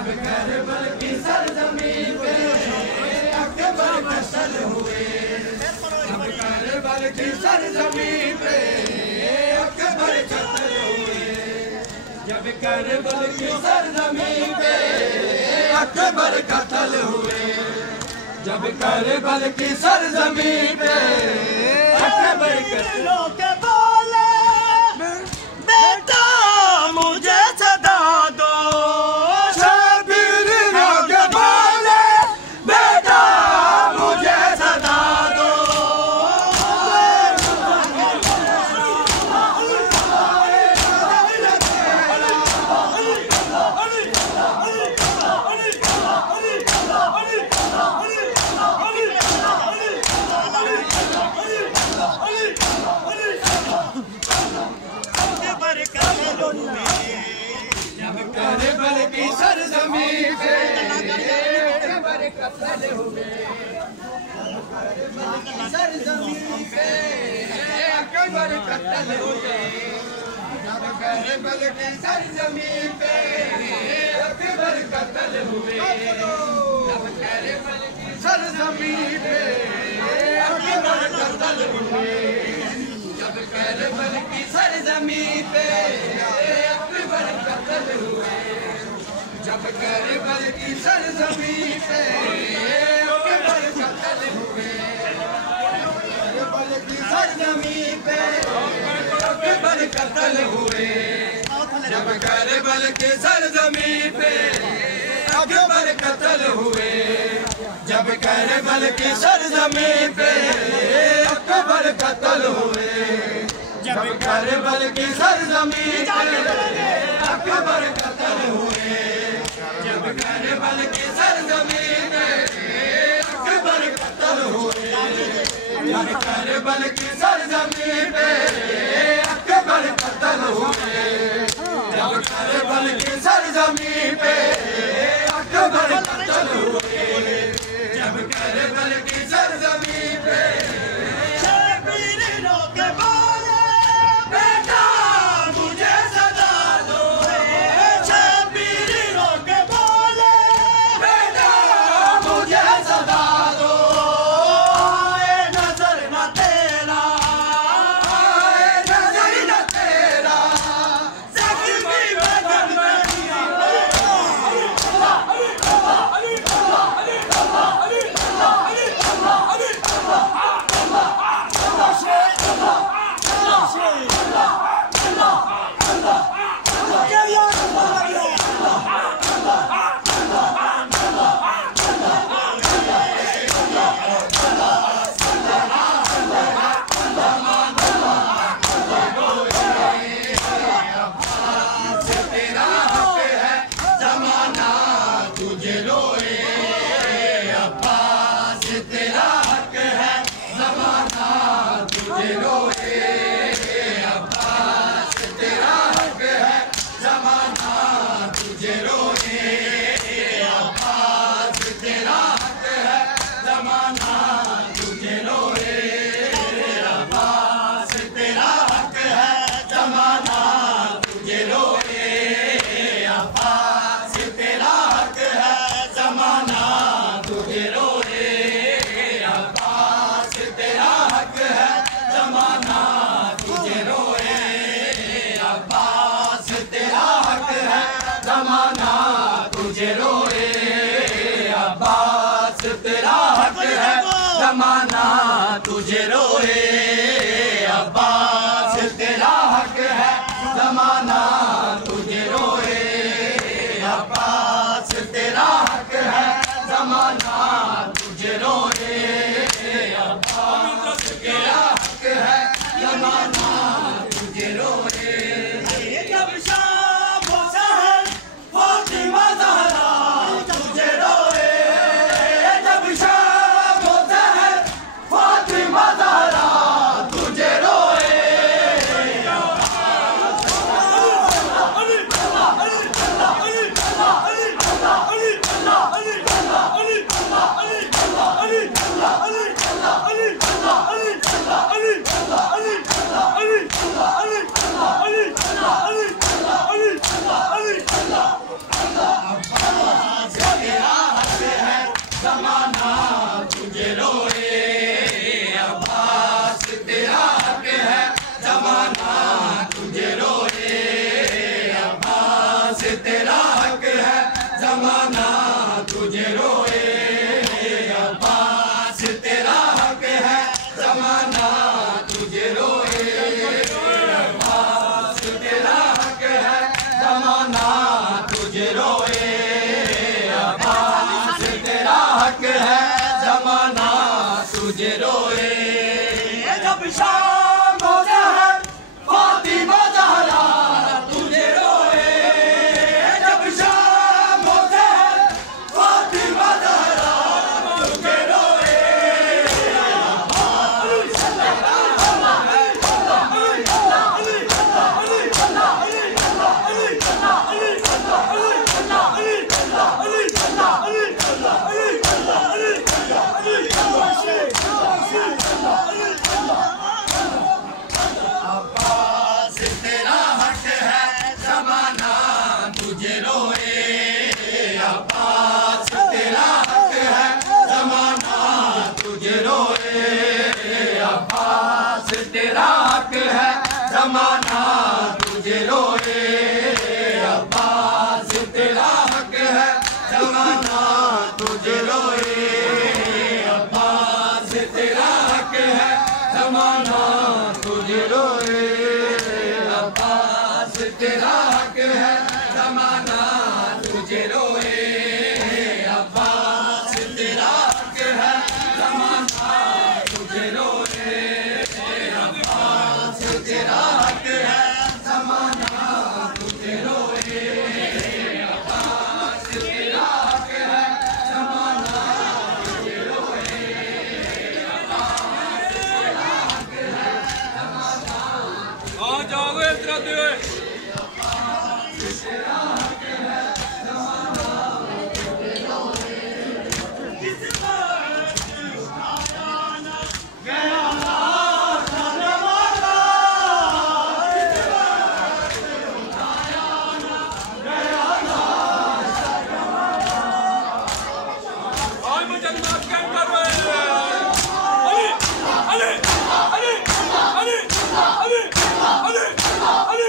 जब करबल की सरजमी पे अकबर कत्ल हुए, जब करबल की सरजमी पे अकबर कत्ल हुए, जब करबल की सरजमी पे अकबर कत्ल हुए, जब करबल की सरजमी पे अकबर कत्ल के बोले बेटा मुझे सदा दो, शबीर के बोले बेटा मुझे सदा दो, जब करबल की सरजमी पे अकबर कत्ल हुए, सरजमी पे अकबर कत्ल हुए, जब करबल की सरजमी पे अकबर कत्ल हुए, जब करबल की सरजमी पे अकबर कत्ल हुए, जब करबल की सरजमी पे अकबर कत्ल हुए, जब करबल की सरजमी पे अकबर कत्ल हुए, करबल की सरजमी पे अकबर कत्ल हुए, जब करबल की सरजमी पे अकबर कत्ल हुए, जब करबल की सरजमी पे अकबर कत्ल हुए, जब करबल की सरजमी पे अकबर कत्ल हुए, जब करबल की सरजमी पे अकबर कत्ल हुए, जब करबल की सरजमी पे अकबर कत्ल हुए, जब करबल की सरजमी पे अकबर कत्ल हुए, जब करबल की सरजमी पे ज़माना तुझे रोए, अब्बास तेरा हक है, ज़माना तुझे रोए, अब्बास तेरा हक है, ज़माना तुझे रोए, अब्बास तेरा हक है, ज़माना तुझे रोए, अब्बास तेरा हक है, ज़माना तुझे रोए। जब शाम हो सहर फातिमा ज़हरा तुझे रोए, जब शाम हो सहर फातिमा ज़हरा तुझे रोए, तेरा हक है जमाना तुझे रोए, अब्बास तेरा हक है जमाना तुझे रोए, अब्बास तेरा हक है जमाना तुझे रोए, अब्बास तेरा हक है जमाना तुझे रोए। जब शाम हो जाए फातिमा ज़हरा तुझे रोए, जब शाम हो जाए फातिमा ज़हरा तुझे रोए, अब्बास तेरा हक है जमाना तुझे रोए, अब्बास तेरा हक है जमाना तुझे रोए, अब्बास तेरा हक है जमाना तुझे रोए, अब्बास तेरा हक है जमाना तुझे रोए, अब्बास तेरा हक है जमाना तुझे रोए, अब्बास तेरा हक है जमाना तुझे रोए, अब्बास तेरा हक है जमाना तुझे रोए, अब्बास तेरा हक है जमाना तुझे रोए, अब्बास तेरा हक है जमाना तुझे रोए, कहाँ जाओगे इतना देर? आज मुझे बात क्या कर रहे हैं? अली अली अली अली अली अली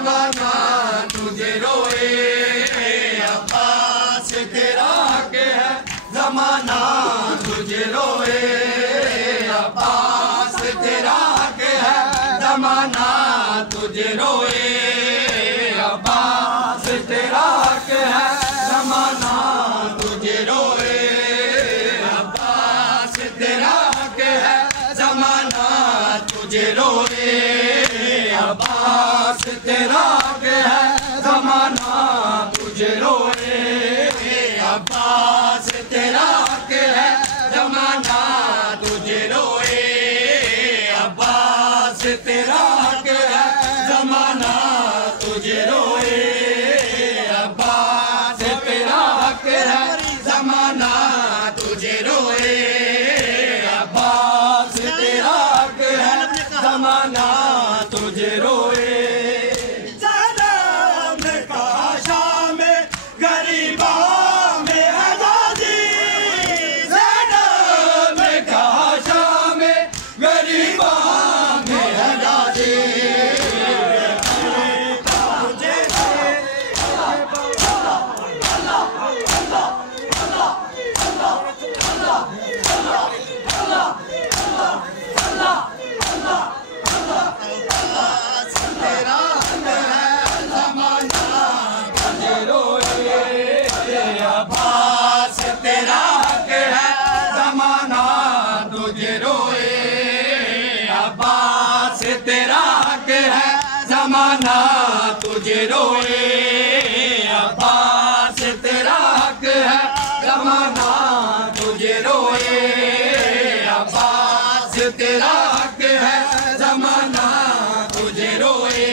जमाना तुझे रोए, अब्बास तेरा हक है जमाना तुझे रोए, अब्बास तेरा हक है जमाना तुझे रोए, अब्बास तेरा हक है जमाना तुझे रोए, अब्बास तेरा हक है जमाना तुझे रोए, अब्बास तेरा हक है जमाना तुझे रोए, अब्बास तेरा हक है जमाना तुझे रोए, अब्बास तेरा हक है जमाना तुझे रोए, अब्बास तेरा हक है जमाना तुझे रोए, अब्बास तेरा हक है जमाना तुझे रोए। ज़ैनब ने कहा शाम में गरीबा में आज़ादी, ज़ैनब ने कहा शाम में गरीबा में आज़ादी, अब्बास तेरा हक है जमाना तुझे रोए, अब्बास तेरा हक है जमाना तुझे रोए, अब्बास तेरा हक है जमाना तुझे रोए, अब्बास तेरा हक है जमाना तुझे रोए,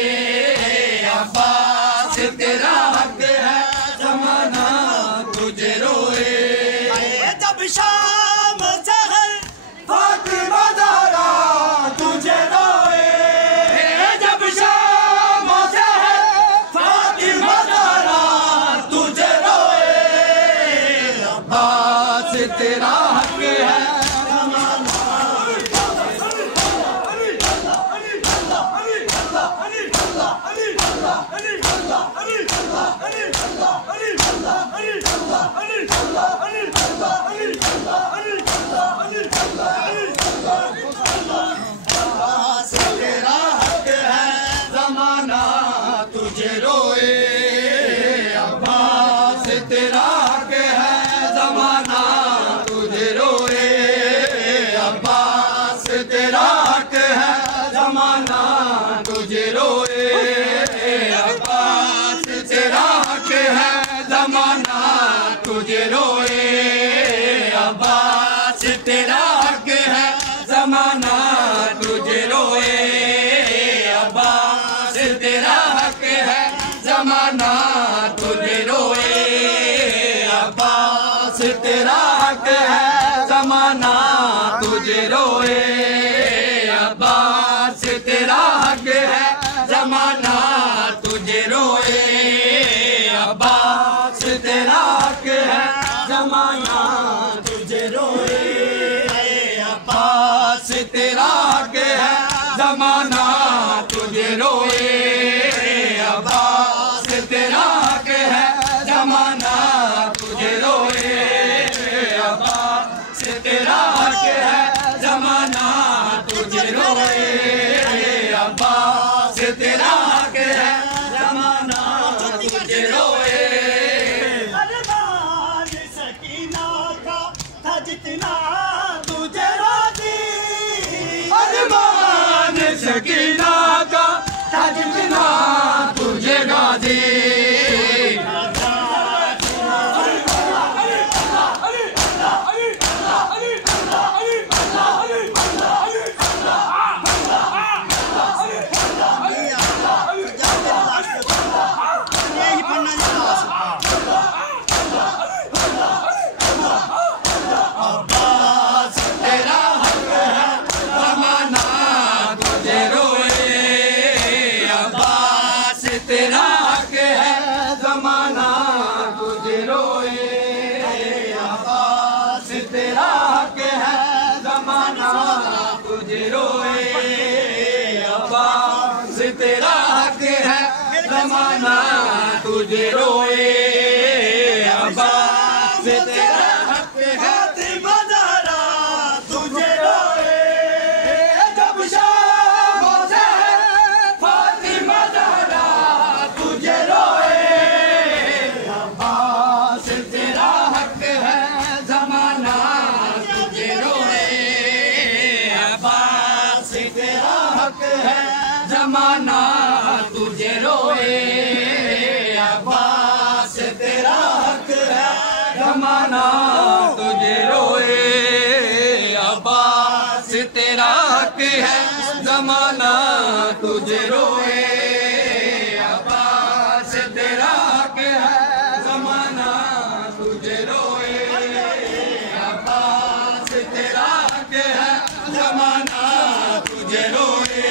अब्बास तेरा हक है जमाना तुझे रोए। जब शाम सहर फातिमा ज़हरा तुझे रोए, जब शाम सहर फातिमा ज़हरा तुझे रोए, अब्बास तेरा हक है जमाना अब्बास तेरा हक है जमाना तुझे रोए, अब्बास तेरा हक है जमाना तुझे रोए, अब्बास तेरा हक है जमाना तुझे रोए, अब्बास तेरा हक है जमाना तुझे रोए, अब्बास तेरा हक है जमाना तुझे रोए, अब्बास तेरा हक है जमाना तुझे रोए, अब्बास तेरा हक है जमाना तुझे रोए, अब्बास तेरा हक है जमाना तुझे रोए, अब्बास तेरा हक है जमाना तुझे रोए, अब्बास तेरा हक है जमाना तुझे रोए, अब्बास तेरा हक है जमाना तुझे रोए, अब्बास तेरा हक है जमाना तुझे रोए, अब्बास तेरा हक है जमाना तुझे रोए। अरमान सकीना का था जितना तुझे राजी, अरमान सकीना का था जितना तुझे राजी, तेरा हक है जमाना तुझे रोए, अब्बास तेरा हक है जमाना तुझे रोए, अब्बास तेरा हक है जमाना तुझे रोए, अब्बास तेरा हक है। फातिमा ज़हरा तुझे रोए, जब शाम होते फातिमा ज़हरा तुझे रोए, अब्बास तेरा हक है, जमाना तुझे रोए, अब्बास तेरा हक है, जमाना तुझे रोए, अब्बास तेरा हक है, जमाना तुझे रोए, अब्बास तेरा हक है, जमाना तुझे रोए, अब्बास तेरा हक है, जमाना तुझे रोए, अब्बास तेरा हक है, जमाना तुझे रोए,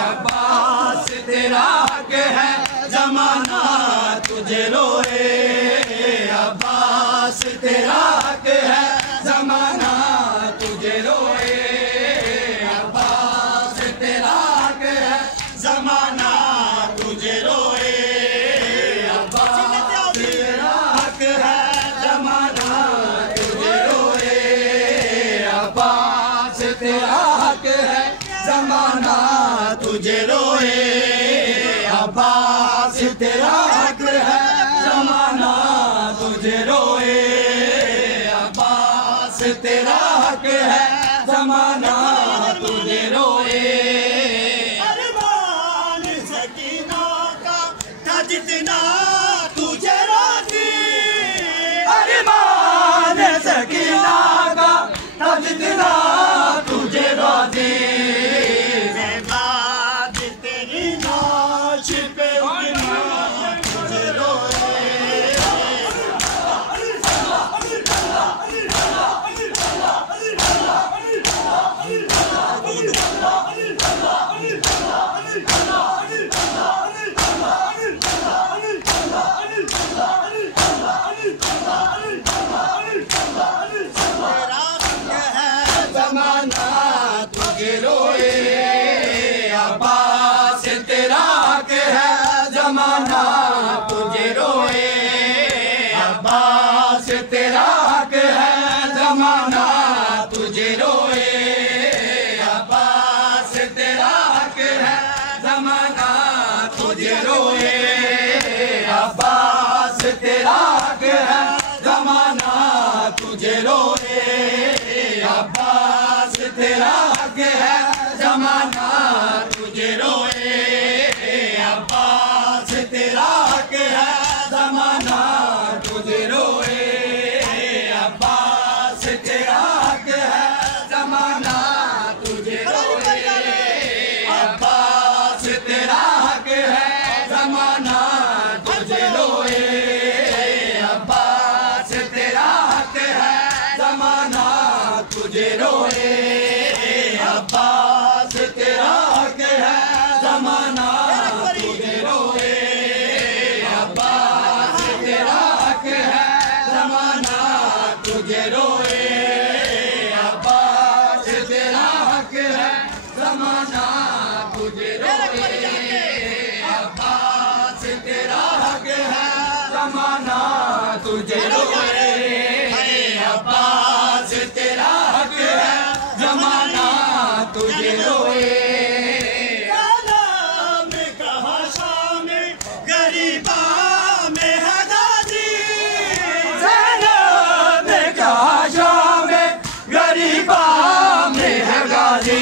अब्बास तेरा हक है, जमाना तुझे रोए, अब्बास तेरा हक है, जमाना तुझे रोए, अब्बास तेरा हक है, जमाना तुझे रोए, अब्बास तेरा हक है, जमाना तुझे रोए, अब्बास तेरा हक है, जमाना तुझे रोए, अब्बास तेरा हक है, जमाना तुझे रोए, अब्बास तेरा हक है, जमाना तुझे रोए, अरमान सकीना का था जितना तुझे रोती, अरमान सकीना का था जितना तुझे रोती, बाद तेरी नाश पे उगना तुझे रोए, जमाना तुझे रोए, अब्बास तेरा हक है, जमाना तुझे रोए, अब्बास तेरा हक है, जमाना तुझे रोए, अब्बास तेरा हक है, जमाना तुझे रोए, अब्बास तेरा हक है, जमाना तुझे रोए, अब्बास तेरा हक है, जमाना तुझे रोए, अब्बास तेरा हक है, जमाना तुझे रोए, अब्बास तेरा हक है, जमाना तुझे रोए, अब्बास तेरा हक है, जमाना तुझे रोए, अब्बास तेरा हक है, जमाना तुझे रोए, अब्बास तेरा हक है, जमाना तुझे रोए, अब्बास तेरा हक है, जमाना तुझे रोए, अब्बास तेरा हक है, जमाना तुझे रोए, अब्बास तेरा हक है, जमाना तुझे रोए, अब्बास तेरा हक है, जमाना तुझे रोए, में कहा शाम गरीबा में है गाजी, में कहा शाम गरीबा में है गाजी,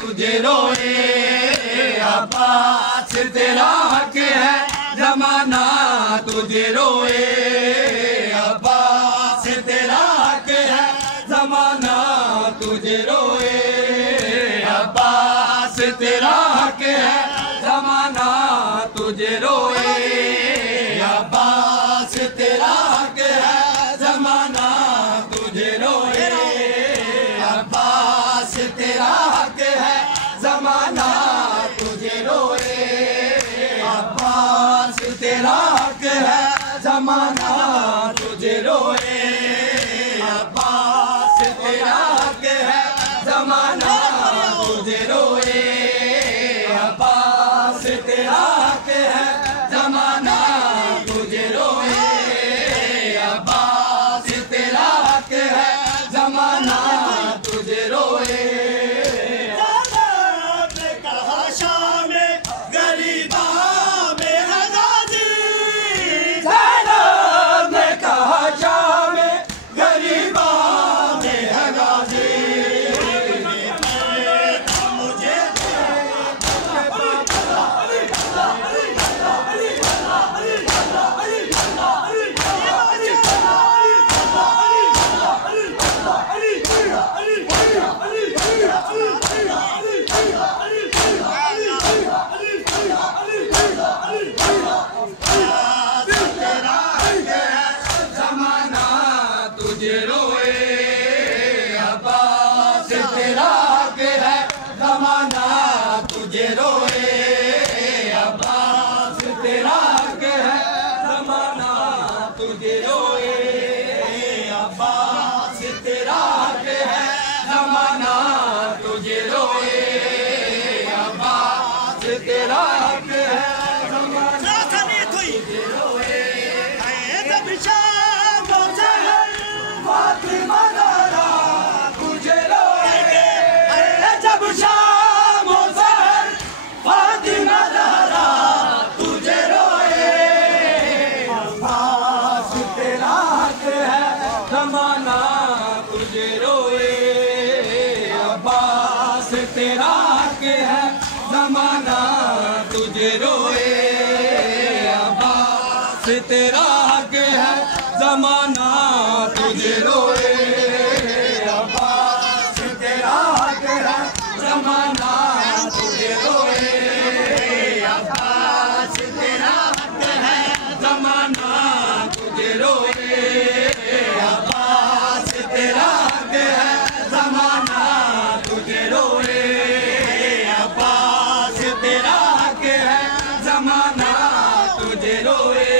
तुझे रोए, अब्बास तेरा हक है, जमाना तुझे रोए, अब्बास तेरा हक है, जमाना तुझे रोए। अब्बास तेरा हक है ज़माना तुझे रोए। अब्बास तेरा हक है ज़माना तुझे रोए। अब्बास तेरा हक है ज़माना तुझे रोए। अब्बास तेरा हक है ज़माना तुझे रोए। अब्बास तेरा हक है ज़माना तुझे रोए। अब्बास तेरा हक है ज़माना तुझे रोए। अब्बास तेरा हक है ज़माना तुझे रोए। तेरा हक है ज़माना तुझे रोए। अब्बास तेरा हक है ज़माना तुझे रोए। अब्बास तेरा हक है ज़माना तुझे रोए। अब्बास तेरा हक है ज़माना तुझे रोए। अब्बास तेरा हक है ज़माना तुझे रोए।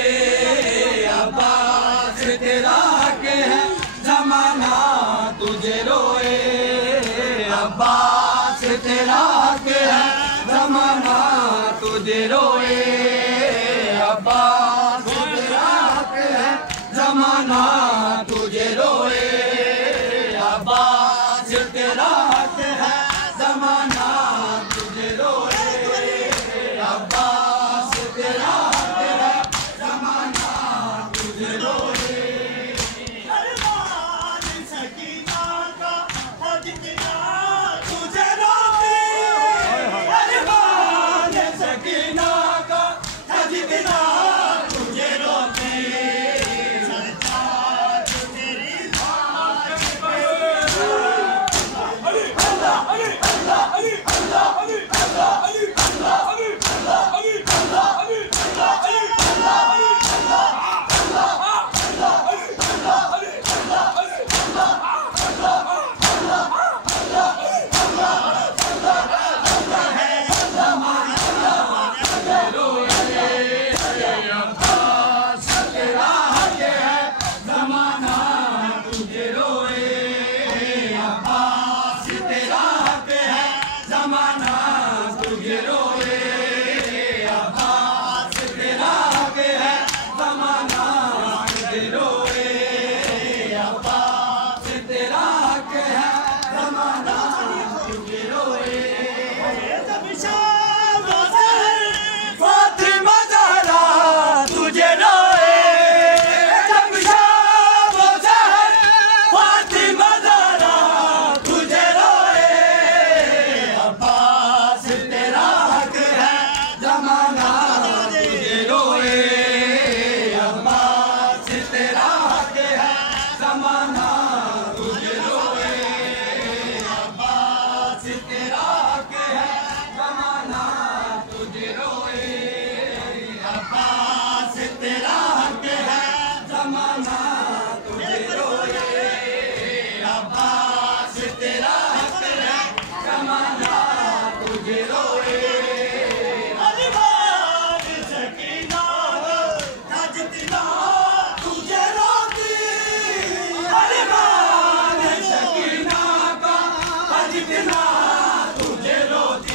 अब्बास तेरा हक है ज़माना तुझे रोए। अब्बास तेरा हक है ज़माना तुझे रोए। अब्बास तेरा हक है ज़माना तुझे रोए। अब्बास तेरा हक है ज़माना तुझे रोए। तुझे रोए अरमान सकीना ताजदिला तुझे रोती अरमान सकीना का ताजदिला तुझे रोती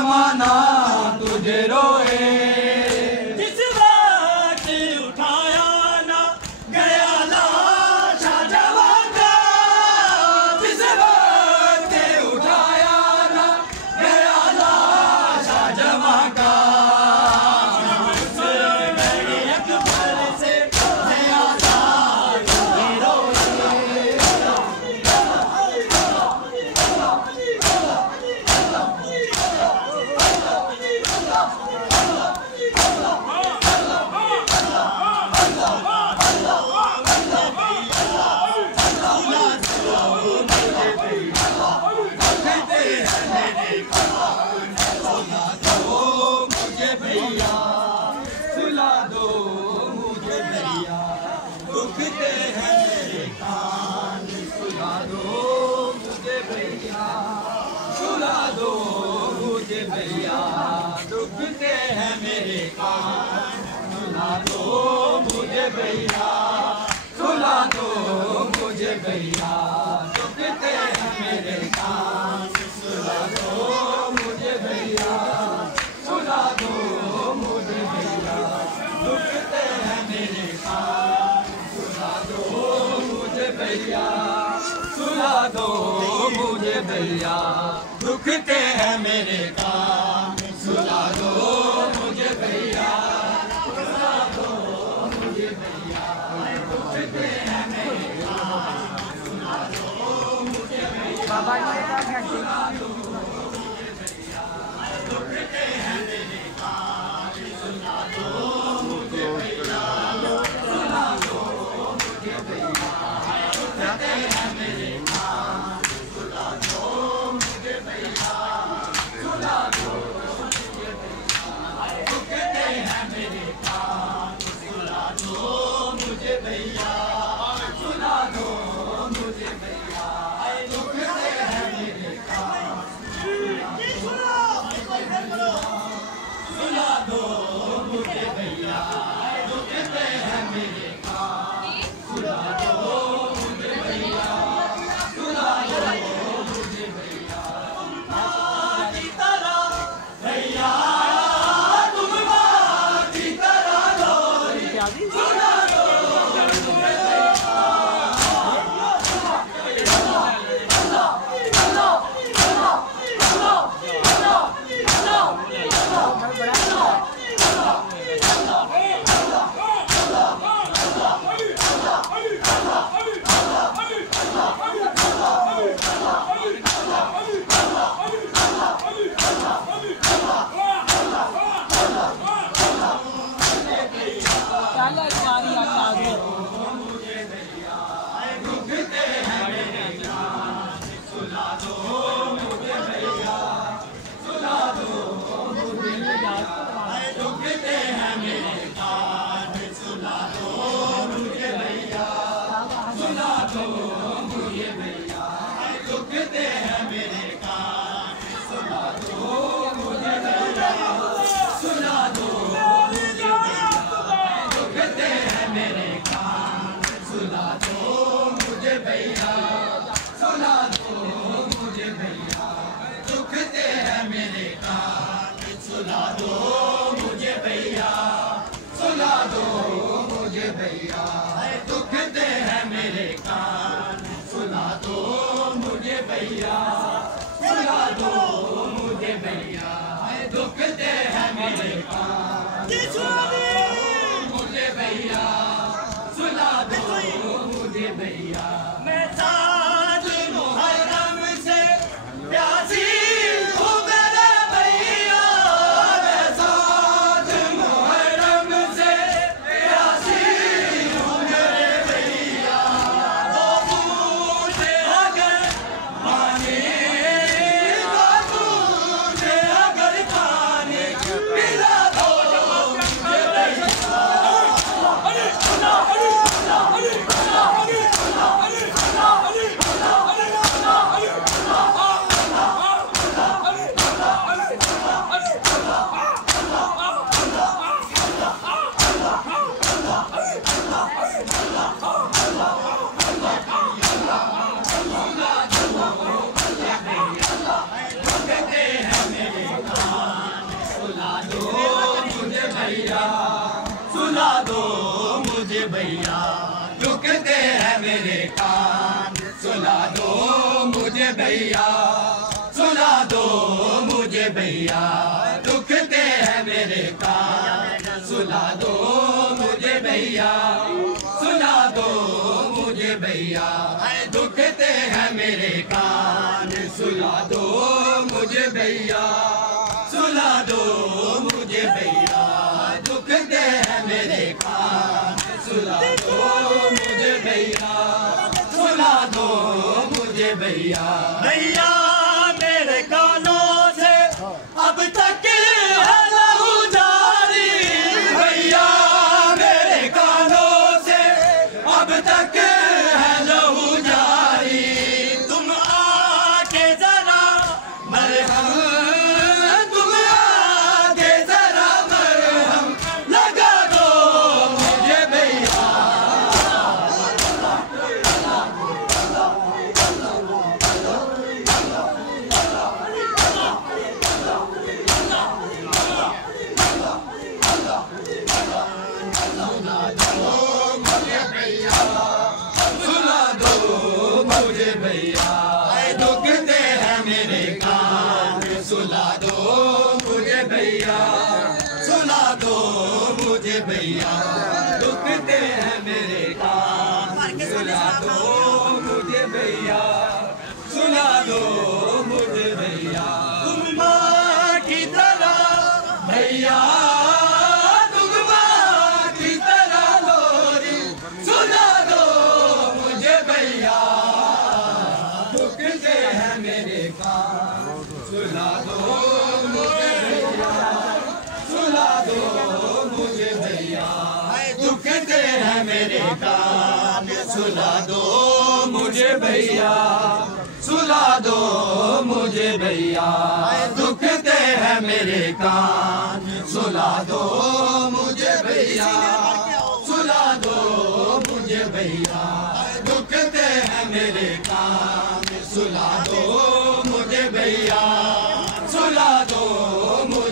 ज़माना तुझे रोए जिस वक्त उठाया ना गया लाश जवां का जिस वक्त उठाया ना गया लाश जवां का अकबर से ज़्यादा तुझे रोए दुखते हैं मेरे कान सुला दो मुझे भैया सुला दो मुझे भैया दुखते हैं मेरे कान सुला दो मुझे भैया सुला दो मुझे भैया दुखते हैं मेरे कान सुला दो मुझे भैया सुला दो मुझे भैया दुखते हैं मेरे कान सुला दो मुझे भैया सुला दो मुझे भैया दुखते हैं मेरे कान सुला दो मुझे भैया सुला दो मुझे भैया दुखते हैं मेरे कान सुला दो मुझे भैया सुला दो मुझे भैया दुखते हैं मेरे कान सुला दो मुझे भैया सुला दो दुखते हैं मेरे कान सुला दो मुझे भैया सुला दो मुझे भैया दुखते हैं मेरे कान सुला दो मुझे भैया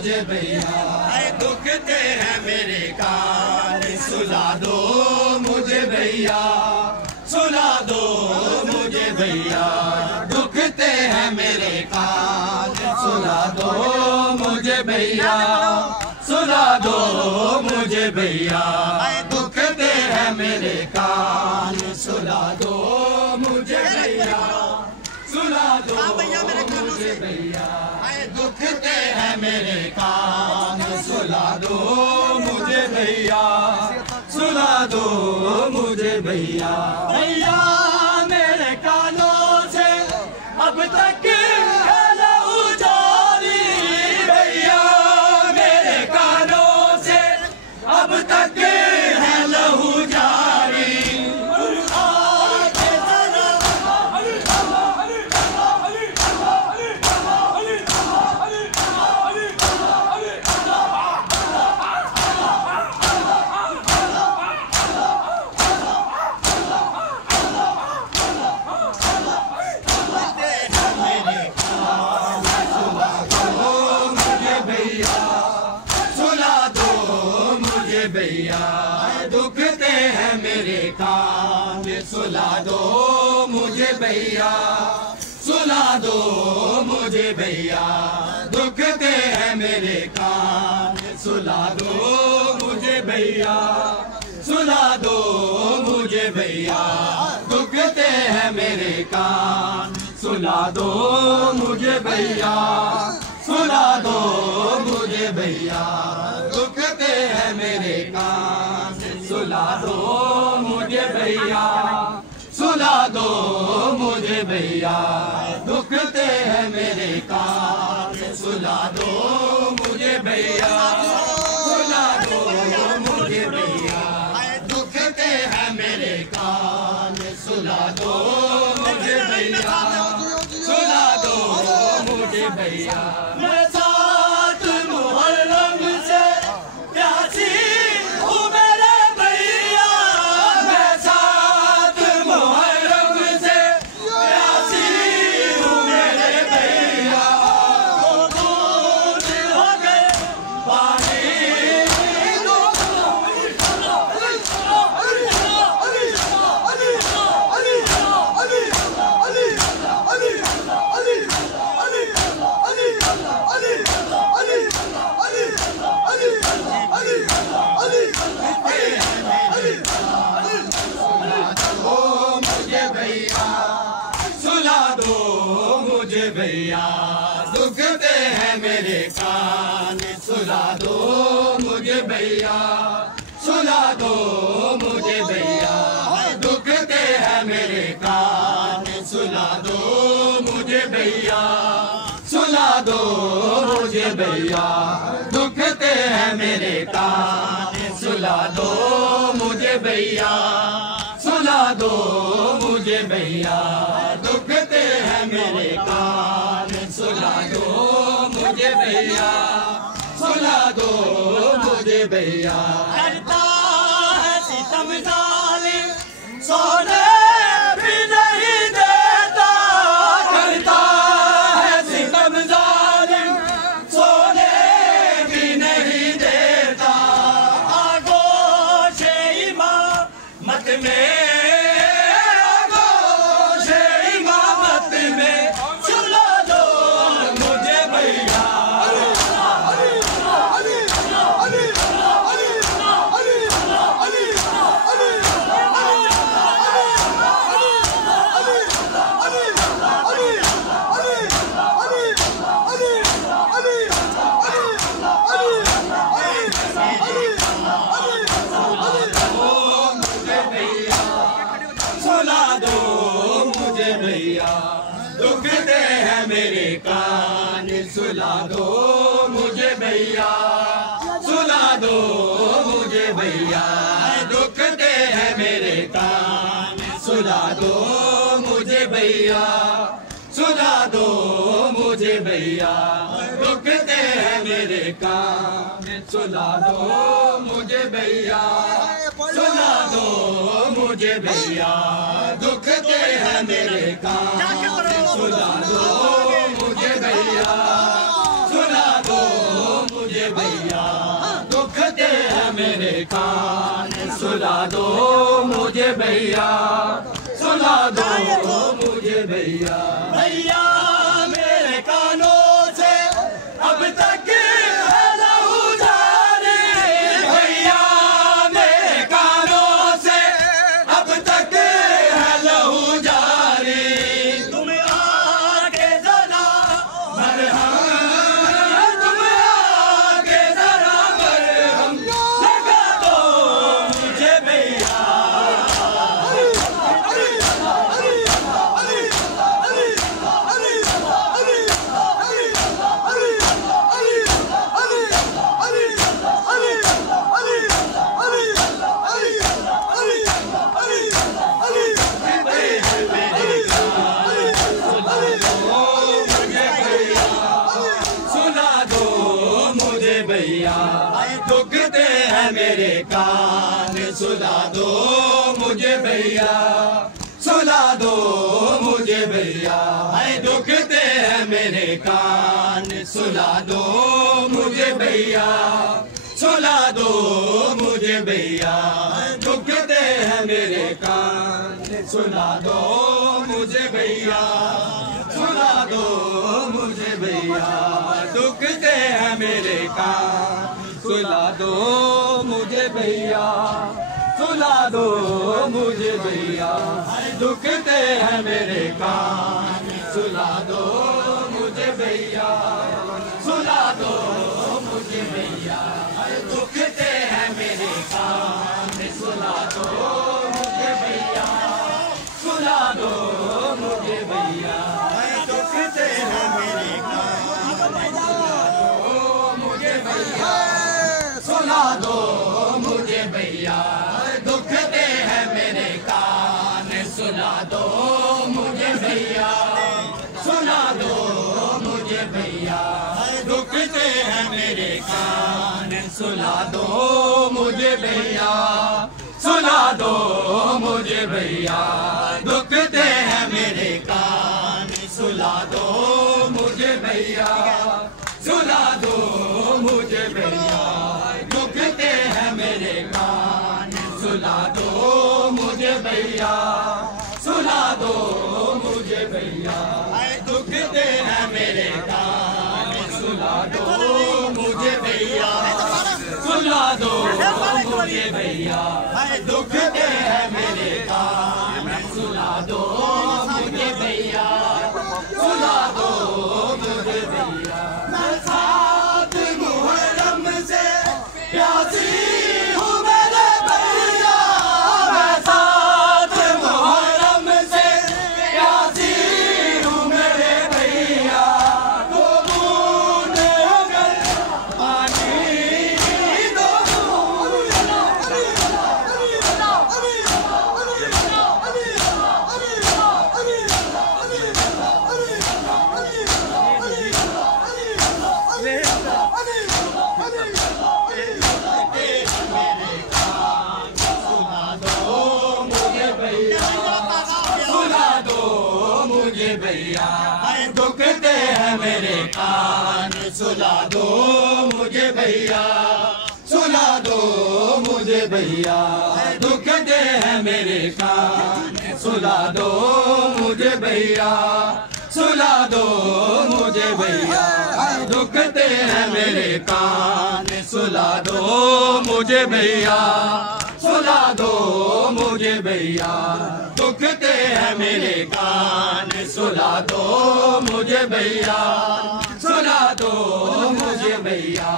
मुझे भैया, दुखते हैं मेरे कान सुला दो मुझे भैया, सुला दो मुझे भैया, दुखते हैं मेरे कान सुला दो मुझे भैया, सुला दो मुझे भैया, दुखते हैं मेरे कान सुला दो मुझे भैया, सुला दो मुझे भैया, दुखते हैं मेरे कान सुला दो मुझे भैया, सुला दो मुझे भैया, भैया मेरे कानों से अब तक है लहू जारी, भैया मेरे कानों से अब तक है लहू जारी, भैया दुखते हैं मेरे कान सुला दो मुझे भैया, सुला दो मुझे भैया, दुखते हैं मेरे कान सुला दो मुझे भैया, सुला दो मुझे भैया, दुखते हैं मेरे कान सुला दो मुझे भैया, सुला दो मुझे भैया, दुखते हैं मेरे कान सुला दो मुझे भैया, सुला दो मुझे भैया, दुखते हैं मेरे कान सुला दो मुझे भैया, सुला दो मुझे भैया, दुखते हैं मेरे कान सुला दो मुझे भैया, सुला दो मुझे भैया, मैं साथ मुहर्रम से प्यासी हूँ मेरे भैया, मैं साथ मुहर्रम से प्यासी हूँ मेरे भैया, दूध हो गए पानी सुला दो मुझे भैया, दुखते हैं मेरे कान सुला दो मुझे भैया, सुला दो मुझे भैया, दुखते हैं मेरे कान सुला दो मुझे भैया, सुला दो मुझे भैया, दुखते हैं मेरे कान सुला दो मुझे भैया, सुला दो मुझे भैया, दुखते हैं मेरे कान सुला दो मुझे भैया, सुला दो मुझे भैया, करता है सितम जालिम सोने भी नहीं देता, करता है सितम जालिम सोने भी नहीं देता, आगोश इमामत में दुखते हैं मेरे कान सुला दो मुझे भैया, सुला दो मुझे भैया, दुखते हैं मेरे कान सुला दो मुझे भैया, सुला दो मुझे भैया, दुखते हैं मेरे कान सुला दो मुझे भैया, सुला दो मुझे भैया, दुखते हैं मेरे कान सुला दो मुझे भैया, सुला दो मेरे कान सुला दो मुझे भैया, सुला दो मुझे भैया। भैया मेरे कानों से अब तक है लहू जारी, भैया मेरे कानों से अब तक है लहू जारी। तुम आके जरा मरहम, तुम आके जरा मरहम लगा दो मुझे भैया। सुला दो मुझे भैया, दुखते हैं मेरे कान सुला दो मुझे भैया, सुला दो मुझे भैया। दुखते हैं मेरे कान सुला दो मुझे भैया, सुला दो मुझे भैया। दुखते हैं मेरे कान सुला दो मुझे भैया, सुला दो मुझे भैया। दुखते हैं मेरे कान सुला दो मुझे भैया, सुला दो मुझे भैया। दुखते हैं मेरे कान सुला दो मुझे भैया, सुला दो मुझे भैया। दुखते हैं मेरे कान सुला दो मुझे भैया, सुला दो मुझे भैया। दुखते हैं मेरे सुला दो मुझे भैया। दुखते हैं मेरे कान सुला दो मुझे भैया, सुला दो मुझे भैया। दुखते हैं मेरे कान सुला दो मुझे भैया, सुला दो मुझे भैया। दुखते हैं मेरे कान सुला दो मुझे भैया, सुला दो मुझे भैया। दुखते हैं मेरे कान सुला दो मुझे भैया, सुला दो मुझे भैया। दुखते हैं मेरे कान सुला दो मुझे भैया, सुला दो मुझे भैया। दुखते हैं मेरे कान सुला दो मुझे भैया, सुला दो मुझे भैया। मैं साथ मुहर्रम से प्यासी हूँ मेरे भैया, मैं साथ मुहर्रम से प्यासी हूँ मेरे भैया। तो बूंद अगर पानी दो सुला दो मुझे भैया। दुखते हैं मेरे कान सुला दो मुझे भैया, सुला दो मुझे भैया। दुखते हैं मेरे कान सुला दो मुझे भैया, सुला दो मुझे भैया। दुखते हैं मेरे कान सुला दो मुझे भैया, सुला दो मुझे भैया। दुखते हैं मेरे कान सुला दो मुझे भैया, सुला दो मुझे भैया।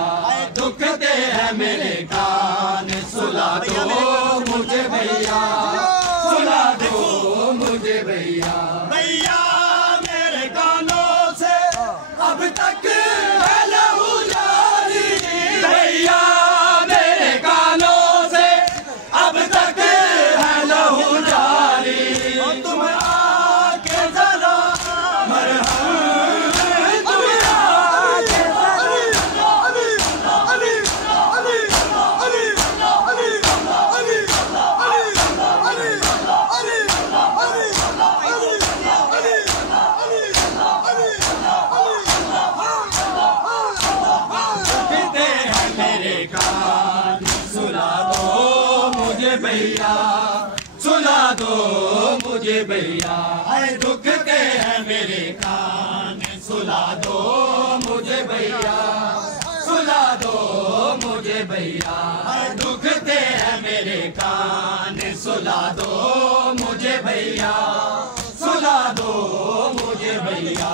दुखते हैं मेरे कान सुला दो मुझे भैया, सुला दो मुझे भैया। भैया मेरे कानों से अब तक है लहू जारी, भैया मेरे कानों से अब तक है लहू जारी। तुम आके जरा मरहम, तुम आके दुखते हैं मेरे कान सुला भैया सुला दो मुझे भैया है दुख के हैं मेरे कान सुला दो मुझे भैया सुला दो मुझे भैया है दुख के हैं मेरे कान सुला दो मुझे भैया सुला दो मुझे भैया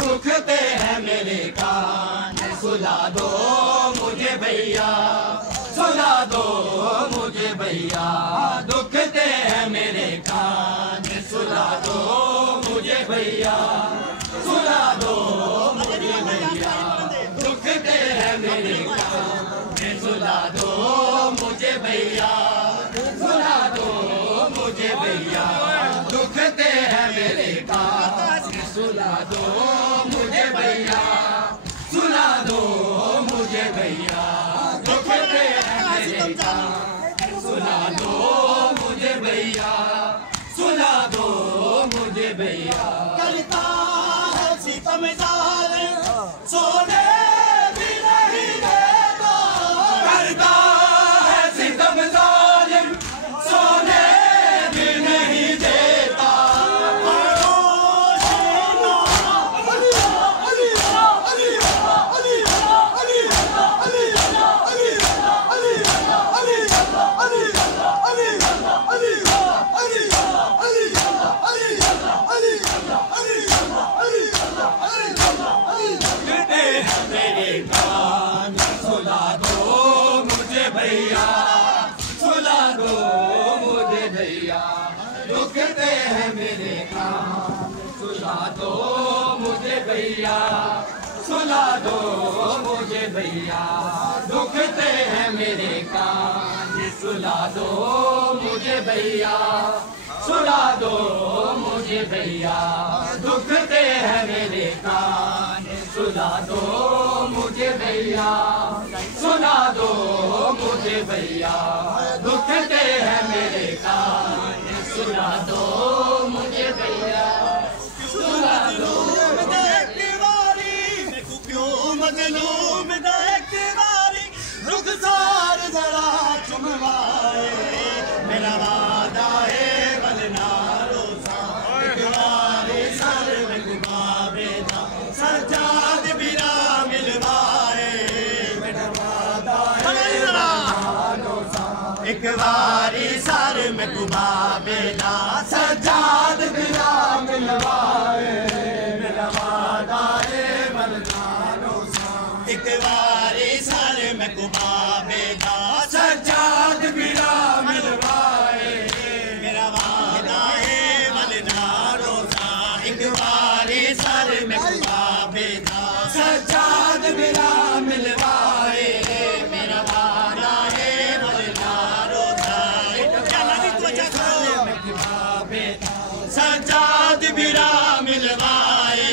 दुखते हैं मेरे कान सुला दो मुझे भैया सुला दो मुझे भैया दुखते हैं मेरे कान सुला दो मुझे भैया सुला दो मुझे भैया दुखते हैं मेरे कान सुला दो मुझे भैया सुला दो मुझे भैया दुखते हैं मेरे कान सुला दो मुझे भैया सुला दो मुझे भैया दुखते हैं मेरे कान सुला दो मुझे भैया सुला दो मुझे भैया करता है सितम जालिम सोने भी नहीं देता करता है सितम जालिम सोने भी नहीं देता मेरे कान सुला दो मुझे भैया सुला दो मुझे भैया दुखते हैं मेरे कान सुला दो मुझे भैया सुला दो मुझे भैया दुखते हैं मेरे कान सुला दो मुझे भैया सुला दो मुझे भैया दुखते हैं मेरे कान सुला दो मुझे भैया सुला दो मुझे भैया दुखते हैं मेरे कान सुला दो मुझे भैया सुला दो मजलूम देख वारी रुखसार जरा चुमवाए मेरा वादा है बलना रोसा तुम्हारे सर में घुमावे ना सजाद बिना मिलवाए मेरा वादा है एक बारी सर में घुमावे ना सजाद बिना मिलवाए मेरा वादा है बलना एक बारी सर में घुमावे ना सजाद बिना मिलवाए मेरा वादा है मलना रोजा एक बारी सर में घुमावे ना सजाद बिना मिलवाए मेरा वादा है मलना रोजा एक बारी सर में घुमावे सजाद बिना मिलवाए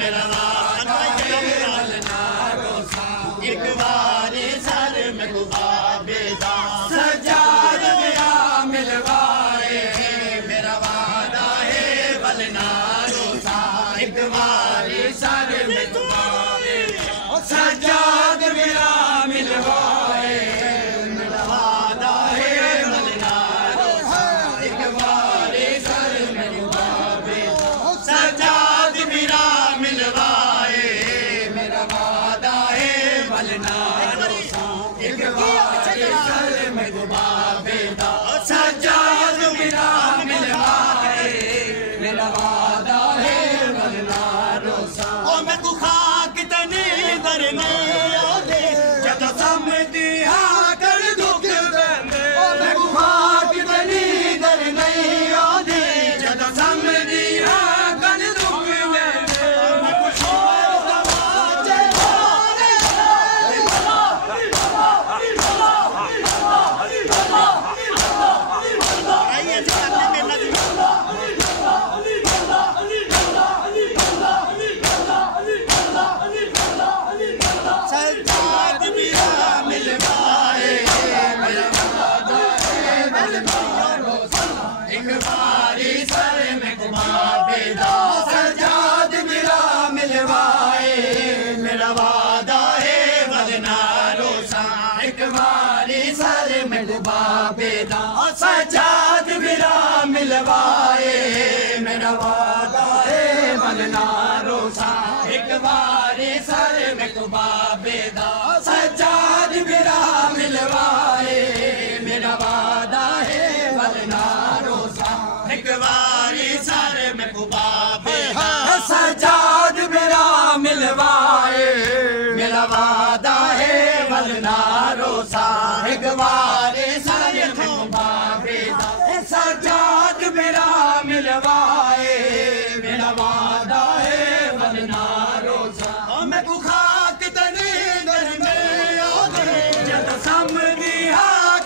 मेरा वादा है मलना एक बारी सर में गुबाबे दा सजाद मेरा मिलवाए मेरा वादा है बलना रोसा एक बारी सर में गुबाबे सजाद मेरा मिलवाए मेरा वादा है बलना रोसा एक बारी सर में गुबाबे सजाद मेरा मिलवाए मेरा वादा है बलना एक बारी सर में गुबाबे दा सजाद मेरा मिलवाए मेरा वादा है बलना रोसा ओ मैं तू खाक तने दरने आदे जब समझी हाँ कर दुख देंदे ओ मैं तू खाक तने दरने आदे जब समझी हाँ कर दुख देंदे मैं कुछ दवाचे सर में कुबा बेदा सजाद बिरा मिलवाए मेरा वादा है बनना रोसा एक बारी सर में कुबा बेदा सजाद बिरा मिलवाए मेरा वादा है बनना रोसा एक बारी सर में कुबा बेदा सजाद बिरा मिलवाए मेरा वादा है बनना रोसा एक बारी सर में कुबा बेदा सजाद बिरा मिलवाए मेरा वादा है बनना रोसा मैं बुखा कितनी दर में जब समझी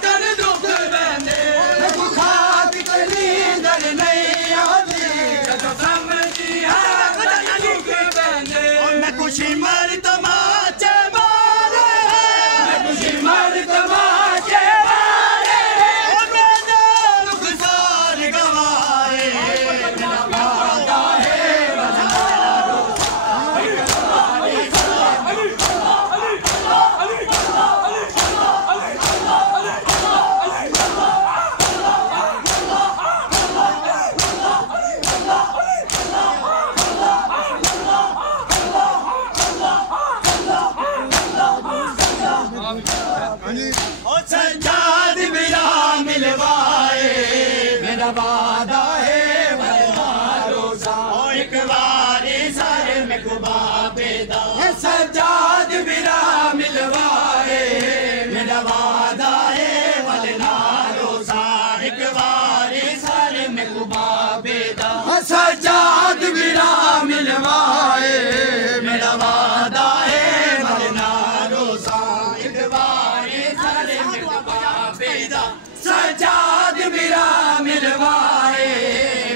कर दुख बंदे मैं बुखा कितनी दर नहीं आती जब समझी दुख बंदे मैं खुशी मर तमाचे मारे मैं खुशी मर तमाचे मारे मैंने दुख सार गवाए मेरा वादा है बनना सजाद बिरा मिलवाए मेरा वादा है बनना रोसा एक बारी सर में कुबा बेदा सजाद बिरा मिलवाए मेरा वादा है बनना रोसा एक बारी सर में कुबा बेदा सजाद बिरा मिलवाए मेरा वादा है बनना रोसा एक बारी सर में कुबा बेदा सजाद बिरा मिलवाए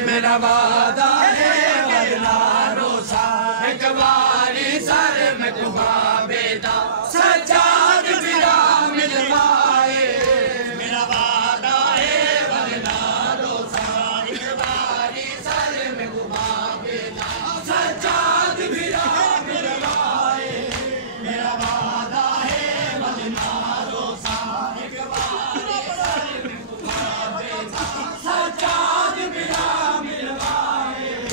मेरा वादा है बनना रोसा एक बारी सर में कुबा बेदा सजाद बिरा मिलवाए मेरा वादा है बनना रोसा एक बारी सर में कुबा बेदा सजाद बिरा मिलवाए मेरा वादा है बनना रोसा एक बारी सर में कुबा बेदा सजाद बिरा मिलवाए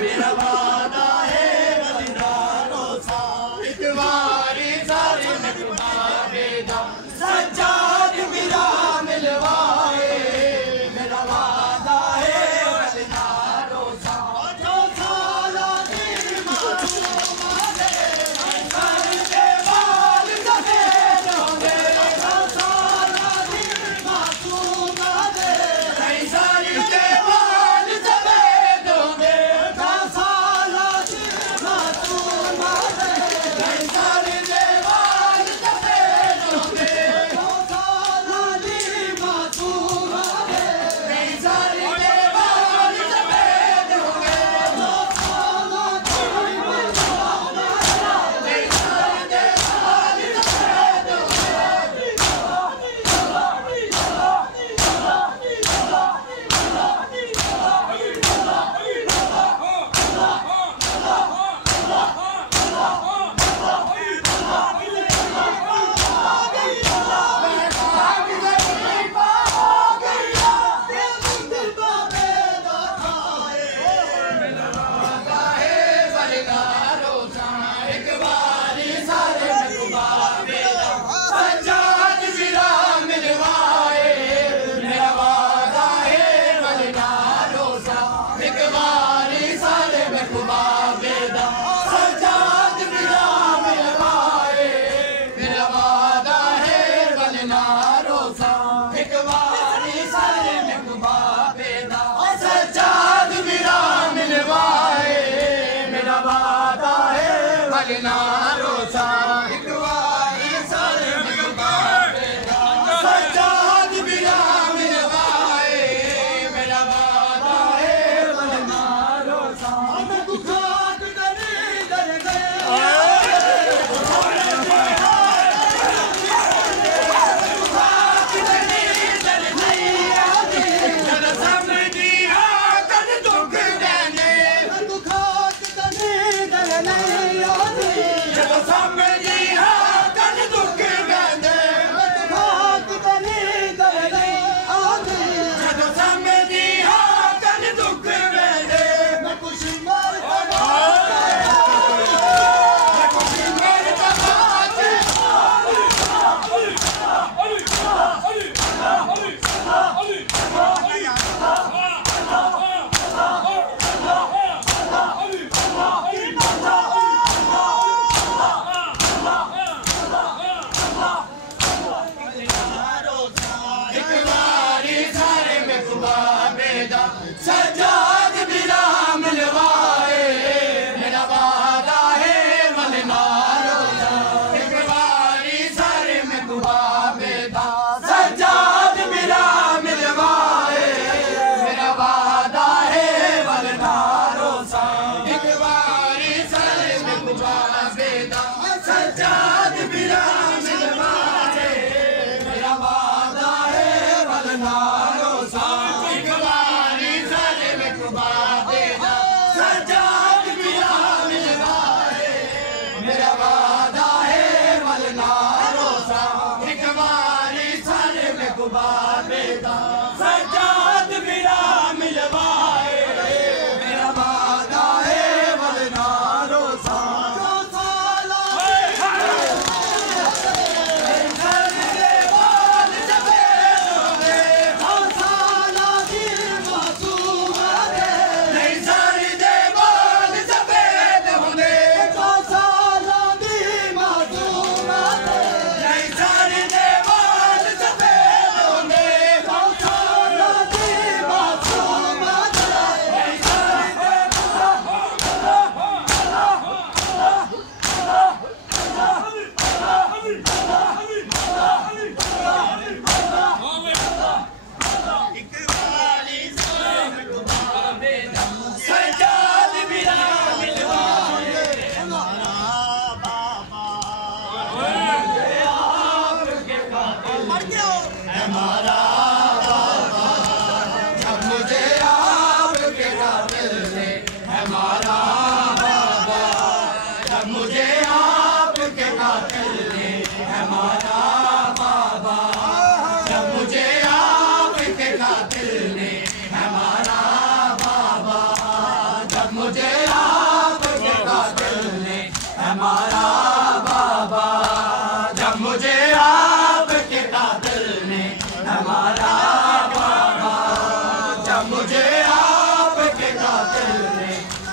मेरा वादा है बलिदारो सा एक बारी सारे नकबावेदा सज्जाद मेरा मिलवाए मेरा वादा है बलिदारो सा जो साला दिल मासूमा दे सर के बाल सफेद होंगे जो साला दिल मासूमा दे सर के बाल सफेद होंगे जो साला दिल मासूमा दे सर के बाल सफेद होंगे जो साला दिल मासूमा दे सर के बाल सफेद होंगे जो साला दिल मासूमा दे सर के बाल सफेद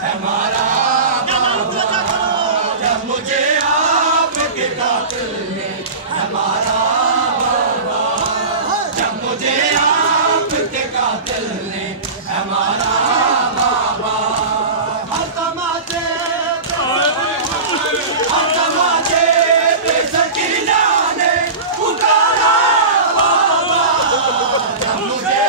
हमारा जब मुझे आपके कातिल ने हमारा बाबा, जब मुझे आपके कातिल ने हमारा बाबा, हर तमाचे पे सकीना ने पुकारा बाबा, जब मुझे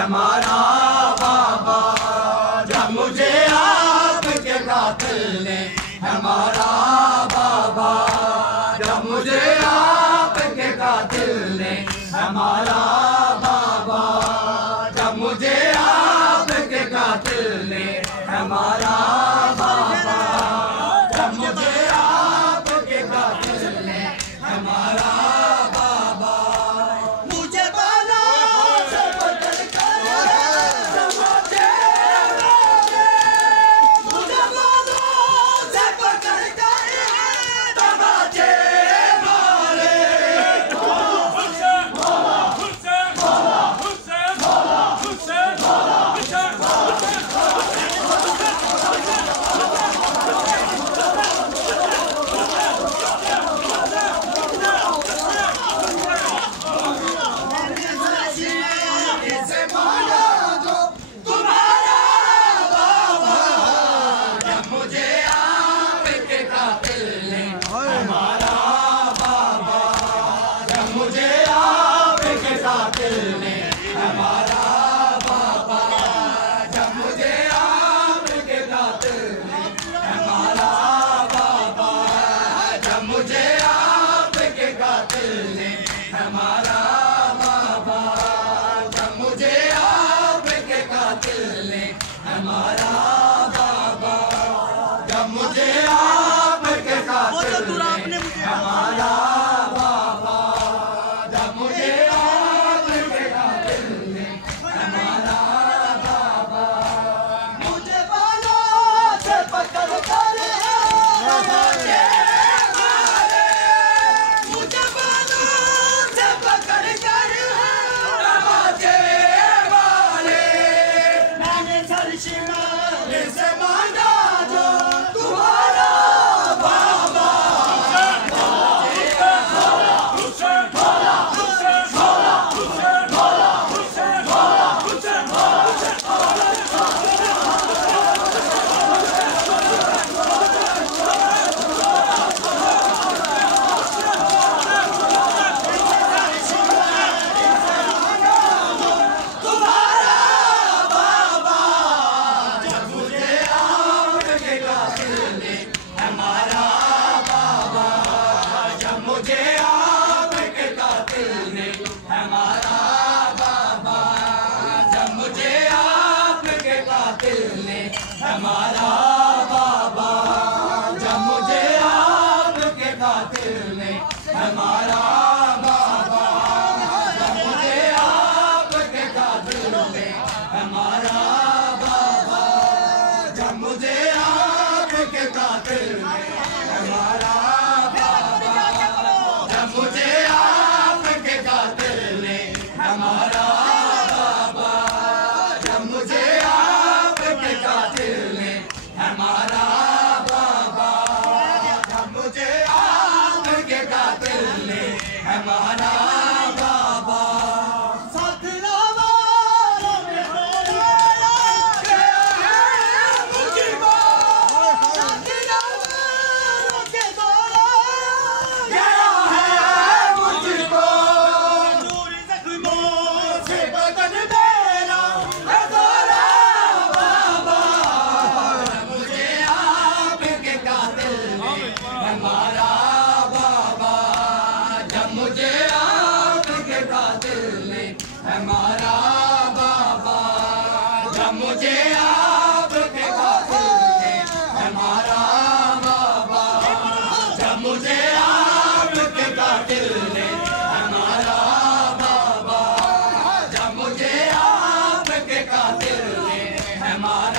हमारा बाबा, जब मुझे आपके कातिल ने हमारा बाबा, जब मुझे आपके कातिल ने हमारा बाबा, जब मुझे आपके कातिल ने हमारा बाबा, जब मुझे आपके कातिल ने हमारा बाबा, मुझे हमारा बाबा, जब मुझे आपके कातिल ने हमारा बाबा, जब मुझे आपके कातिल ने हमारा बाबा, जब मुझे आपके कातिल ने हमारा बाबा, जब मुझे आपके कातिल ने हमारा बाबा, जब मुझे आपके कातिल ने हमारा बाबा, जब मुझे आपके कातिल ने हमारा बाबा, साथ नवारों में होया गया है मुझको, साथ नवारों के द्वारा गया है मुझको, चोरी जख्मों से बदन मेरा है दोरा बाबा, जब मुझे आपके कातिल ने हमारा बाबा, जब मुझे आपके कातिल ने हमारा बाबा, जब मुझे आपके कातिल ने हमारा बाबा, जब मुझे आपके कातिल ने हमारा बाबा, जब मुझे आपके कातिल ने हमारा